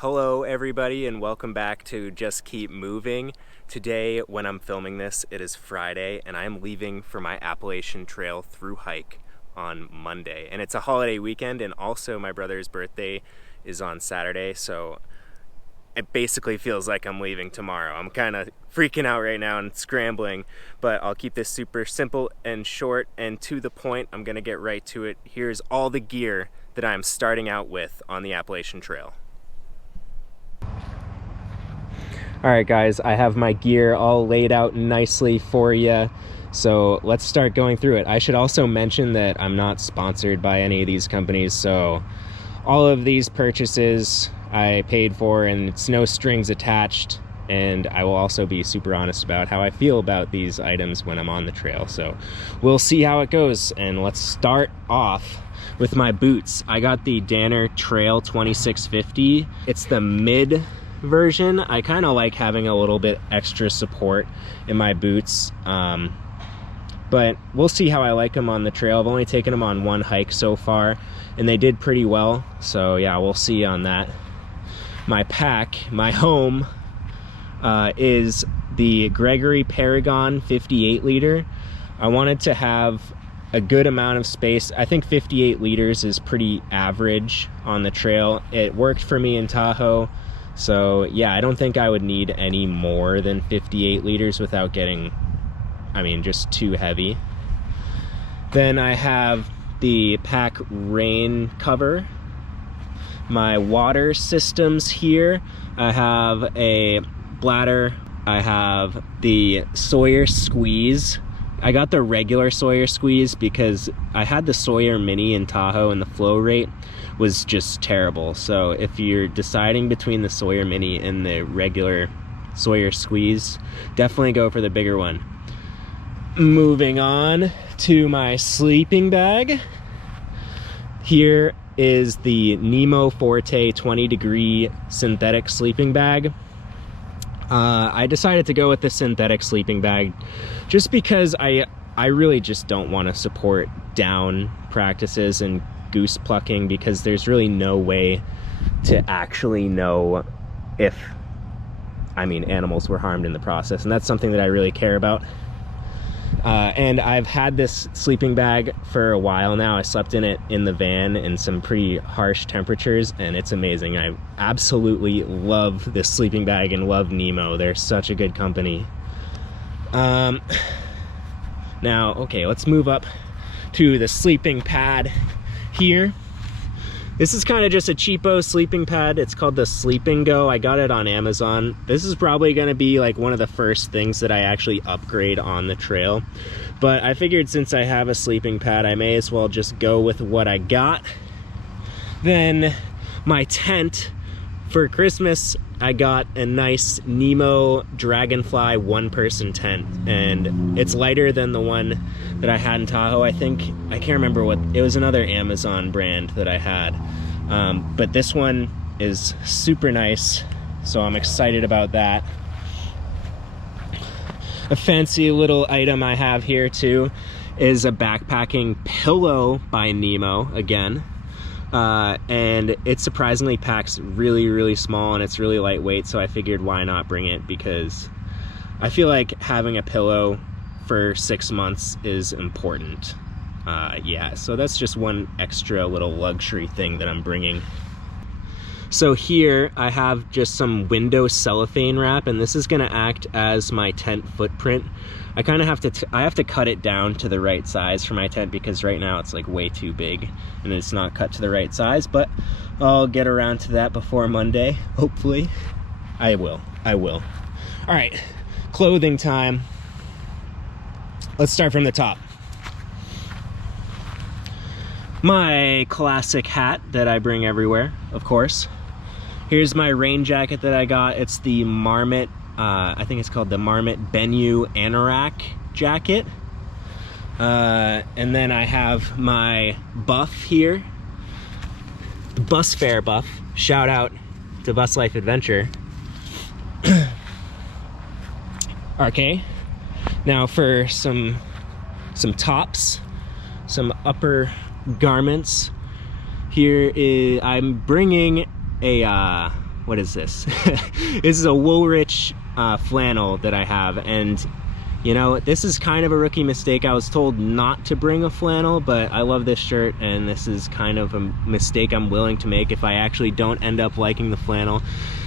Hello everybody and welcome back to Just Keep Moving. Today when I'm filming this, it is Friday and I am leaving for my Appalachian Trail through hike on Monday. And it's a holiday weekend and also my brother's birthday is on Saturday, so it basically feels like I'm leaving tomorrow. I'm kind of freaking out right now and scrambling, but I'll keep this super simple and short and to the point. I'm gonna get right to it. Here's all the gear that I'm starting out with on the Appalachian Trail. Alright guys, I have my gear all laid out nicely for you, so let's start going through it. I should also mention that I'm not sponsored by any of these companies, so all of these purchases I paid for and it's no strings attached, and I will also be super honest about how I feel about these items when I'm on the trail. So we'll see how it goes, and let's start off with my boots. I got the Danner Trail 2650. It's the mid version. I kind of like having a little bit extra support in my boots, but we'll see how I like them on the trail. I've only taken them on one hike so far and they did pretty well, so yeah, we'll see on that. My pack, my home, is the Gregory Paragon 58 liter. I wanted to have a good amount of space. I think 58 liters is pretty average on the trail. It worked for me in Tahoe. So yeah, I don't think I would need any more than 58 liters without getting, just too heavy. Then I have the pack rain cover. My water systems here, I have a bladder, I have the Sawyer Squeeze. I got the regular Sawyer Squeeze because I had the Sawyer Mini in Tahoe and the flow rate was just terrible. So if you're deciding between the Sawyer Mini and the regular Sawyer Squeeze, definitely go for the bigger one. Moving on to my sleeping bag. Here is the Nemo Forte 20 degree synthetic sleeping bag. I decided to go with the synthetic sleeping bag just because I really just don't want to support down practices and goose plucking, because there's really no way to actually know if animals were harmed in the process, and that's something that I really care about. And I've had this sleeping bag for a while now. I slept in it in the van in some pretty harsh temperatures and it's amazing. I absolutely love this sleeping bag and love Nemo. They're such a good company. Now, okay, let's move up to the sleeping pad here. This is kind of just a cheapo sleeping pad. It's called the Sleeping Go. I got it on Amazon. This is probably going to be like one of the first things that I actually upgrade on the trail. But I figured since I have a sleeping pad, I may as well just go with what I got. Then my tent. For Christmas, I got a nice Nemo Dragonfly one-person tent, and it's lighter than the one that I had in Tahoe. I can't remember what, it was another Amazon brand that I had, but this one is super nice, so I'm excited about that. A fancy little item I have here too is a backpacking pillow by Nemo again. And it surprisingly packs really small and it's really lightweight, so I figured why not bring it, because I feel like having a pillow for 6 months is important. Yeah, so that's just one extra little luxury thing that I'm bringing. So here I have just some window cellophane wrap, and this is going to act as my tent footprint. I kind of have to cut it down to the right size for my tent, because right now it's like way too big and it's not cut to the right size, but I'll get around to that before Monday, hopefully. I will. All right, clothing time. Let's start from the top. My classic hat that I bring everywhere, of course. Here's my rain jacket that I got. It's the Marmot, I think it's called the Marmot Bennu Anorak jacket. And then I have my buff here, bus fare buff. Shout out to Bus Life Adventure. Okay, now for some tops, some upper garments. Here is, I'm bringing a what is this? This is a Woolrich flannel that I have, and you know, this is kind of a rookie mistake. I was told not to bring a flannel, but I love this shirt, and this is kind of a mistake I'm willing to make if I actually don't end up liking the flannel.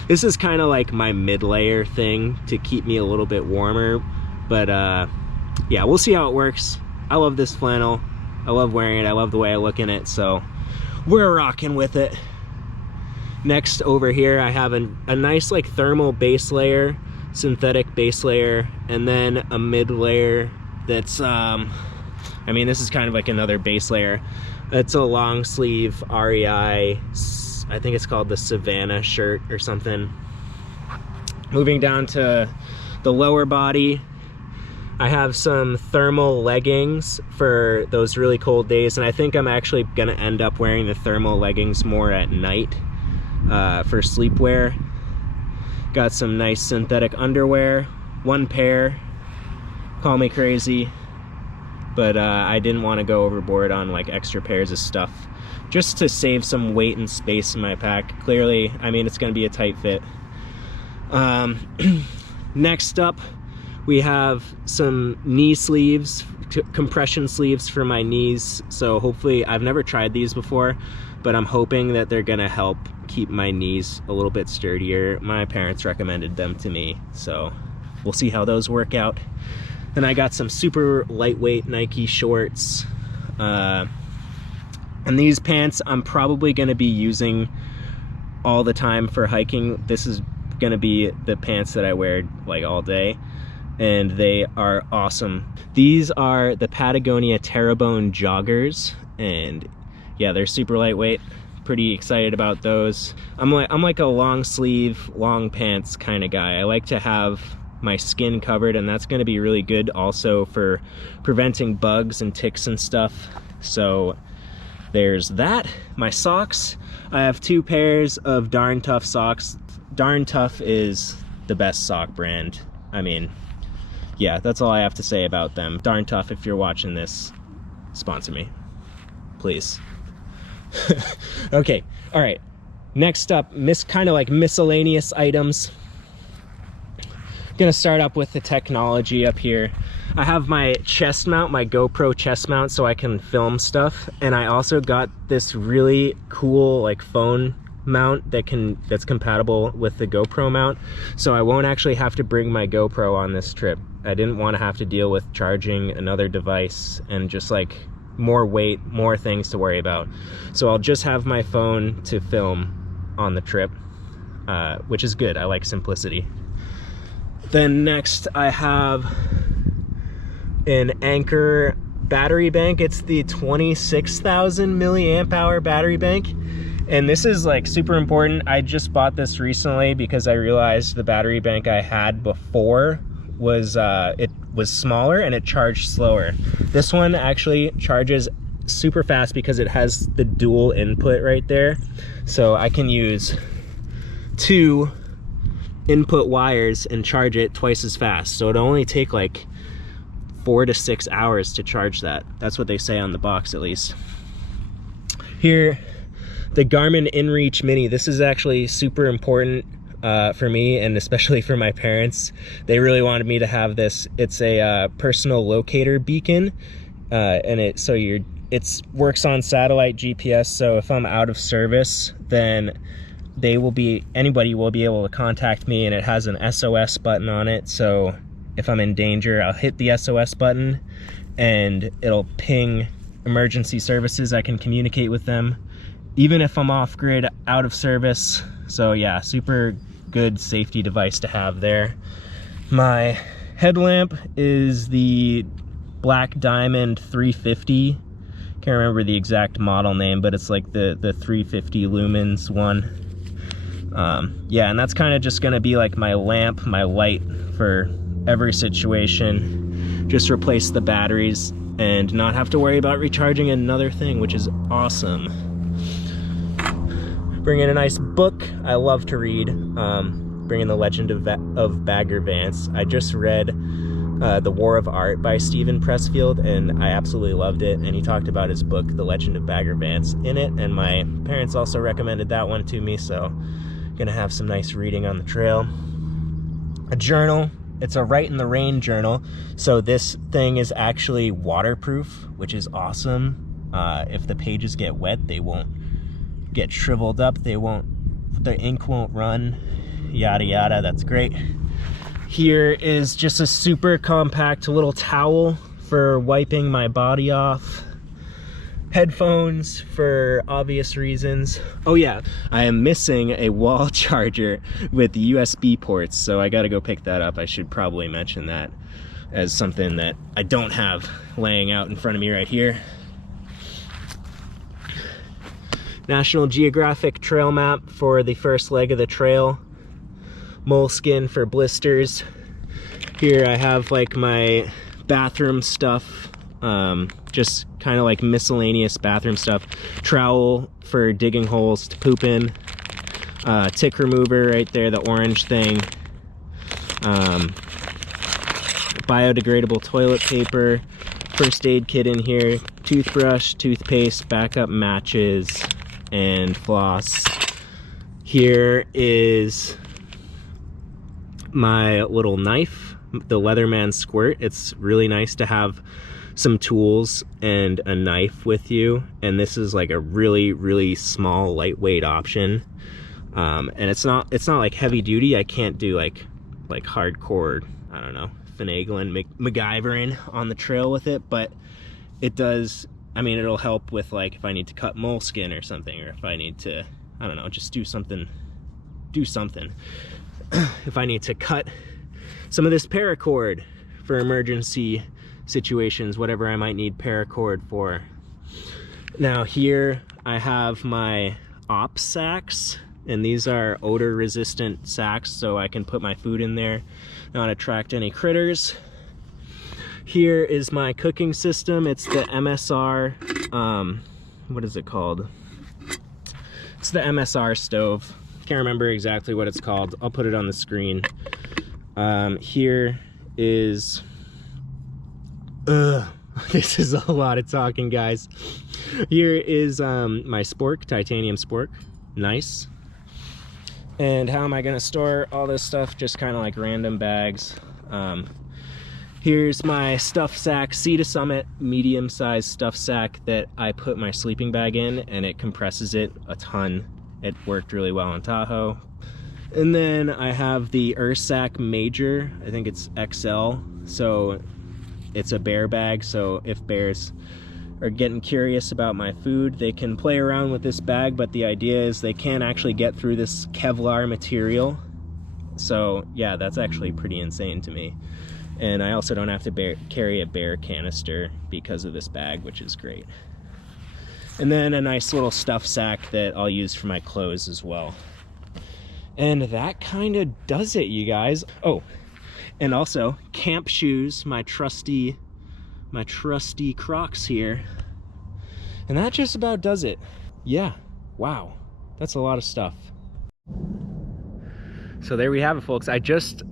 This is kind of like my mid-layer thing to keep me a little bit warmer, but yeah, we'll see how it works. I love this flannel. I love wearing it. I love the way I look in it, so we're rocking with it. Next over here, I have a nice like thermal base layer, synthetic base layer, and then a mid layer that's I mean, this is kind of like another base layer. It's a long sleeve REI, I think it's called the Savannah shirt or something. Moving down to the lower body, I have some thermal leggings for those really cold days, and I think I'm actually gonna end up wearing the thermal leggings more at night for sleepwear. Got some nice synthetic underwear, one pair, call me crazy, but I didn't want to go overboard on like extra pairs of stuff just to save some weight and space in my pack. Clearly, I mean, it's going to be a tight fit. Next up, we have some knee sleeves, compression sleeves for my knees. So hopefully, I've never tried these before, but I'm hoping that they're gonna help keep my knees a little bit sturdier. My parents recommended them to me, so we'll see how those work out. Then I got some super lightweight Nike shorts. And these pants I'm probably gonna be using all the time for hiking. This is gonna be the pants that I wear like all day, and they are awesome. These are the Patagonia Terrebone joggers, and yeah, they're super lightweight. Pretty excited about those. I'm like a long sleeve, long pants kind of guy. I like to have my skin covered, and that's going to be really good also for preventing bugs and ticks and stuff. So there's that. My socks, I have 2 pairs of Darn Tough socks. Darn Tough is the best sock brand. I mean, yeah, that's all I have to say about them. Darn Tough, if you're watching this, sponsor me, please. Okay, all right, next up, kind of like miscellaneous items. Gonna start up with the technology up here. I have my chest mount, my GoPro chest mount, so I can film stuff, and I also got this really cool like phone mount that's compatible with the GoPro mount, so I won't actually have to bring my GoPro on this trip. I didn't want to have to deal with charging another device and just like more weight, more things to worry about. So I'll just have my phone to film on the trip, which is good. I like simplicity. Then next I have an Anchor battery bank. It's the 26,000 milliamp hour battery bank. And this is like super important. I just bought this recently because I realized the battery bank I had before was it was smaller and it charged slower. This one actually charges super fast because it has the dual input right there. So I can use 2 input wires and charge it twice as fast. So it'll only take like 4 to 6 hours to charge that. That's what they say on the box, at least. Here, the Garmin InReach Mini. This is actually super important for me, and especially for my parents. They really wanted me to have this. It's a personal locator beacon, and it works on satellite GPS. So if I'm out of service, then anybody will be able to contact me, and it has an SOS button on it. So if I'm in danger, I'll hit the SOS button and it'll ping emergency services. I can communicate with them even if I'm off grid, out of service. So yeah, super good safety device to have there. My headlamp is the Black Diamond 350. Can't remember the exact model name, but it's like the 350 lumens one. Yeah, and that's kind of just gonna be like my lamp, my light for every situation. Just replace the batteries and not have to worry about recharging another thing, which is awesome. Bring in a nice book. I love to read. Bring in The Legend of Bagger Vance. I just read The War of Art by Stephen Pressfield, and I absolutely loved it. And he talked about his book, The Legend of Bagger Vance, in it, and my parents also recommended that one to me, so Gonna have some nice reading on the trail. A journal. It's a Right in the Rain journal. So this thing is actually waterproof, which is awesome. If the pages get wet, they won't get shriveled up. The ink won't run, yada yada. That's great. Here is just a super compact little towel for wiping my body off. Headphones for obvious reasons. Oh yeah, I am missing a wall charger with USB ports, so I gotta go pick that up. I should probably mention that as something that I don't have laying out in front of me right here. National Geographic trail map for the first leg of the trail. Moleskin for blisters. Here I have like my bathroom stuff, just kind of like miscellaneous bathroom stuff. Trowel for digging holes to poop in. Tick remover right there, the orange thing. Biodegradable toilet paper. First aid kit in here. Toothbrush, toothpaste, backup matches, and floss. Here is my little knife, the Leatherman Squirt. It's really nice to have some tools and a knife with you, and this is like a really small, lightweight option. And it's not like heavy duty. I can't do like hardcore, I don't know, finagling, MacGyvering on the trail with it, but it does. I mean, it'll help with like if I need to cut moleskin or something, or if I need to, I don't know, just do something. If I need to cut some of this paracord for emergency situations, whatever I might need paracord for. Now here I have my op sacks, and these are odor resistant sacks, so I can put my food in there, not attract any critters. Here is my cooking system. It's the MSR, what is it called? It's the MSR stove. Can't remember exactly what it's called. I'll put it on the screen. Here is, this is a lot of talking, guys. Here is my spork, titanium spork. Nice. And how am I gonna store all this stuff? Just kind of like random bags. Here's my stuff sack, Sea to Summit medium-sized stuff sack that I put my sleeping bag in, and it compresses it a ton. It worked really well on Tahoe. And then I have the Ursack Major, I think it's XL, so it's a bear bag, so if bears are getting curious about my food, they can play around with this bag, but the idea is they can't actually get through this Kevlar material. So yeah, that's actually pretty insane to me. And I also don't have to carry a bear canister because of this bag, which is great. And then a nice little stuff sack that I'll use for my clothes as well. And that kind of does it, you guys. Oh, and also camp shoes, my trusty Crocs here. And that just about does it. Yeah, wow, that's a lot of stuff. So there we have it, folks. I just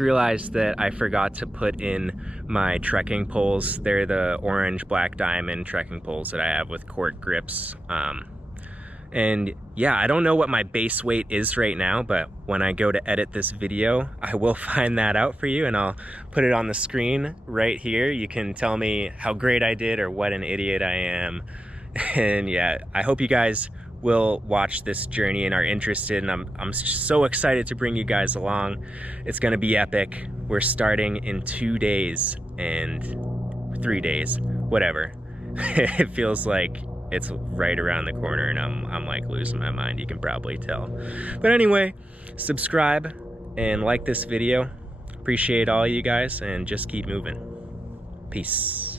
realized that I forgot to put in my trekking poles. They're the orange Black Diamond trekking poles that I have with cork grips. And yeah, I don't know what my base weight is right now, but when I go to edit this video, I will find that out for you, and I'll put it on the screen right here. You can tell me how great I did or what an idiot I am. And yeah, I hope you guys will watch this journey and are interested, and I'm so excited to bring you guys along. It's gonna be epic. We're starting in 2 days and 3 days, whatever. It feels like it's right around the corner, and I'm like losing my mind, you can probably tell. But anyway, subscribe and like this video. Appreciate all you guys, and just keep moving. Peace.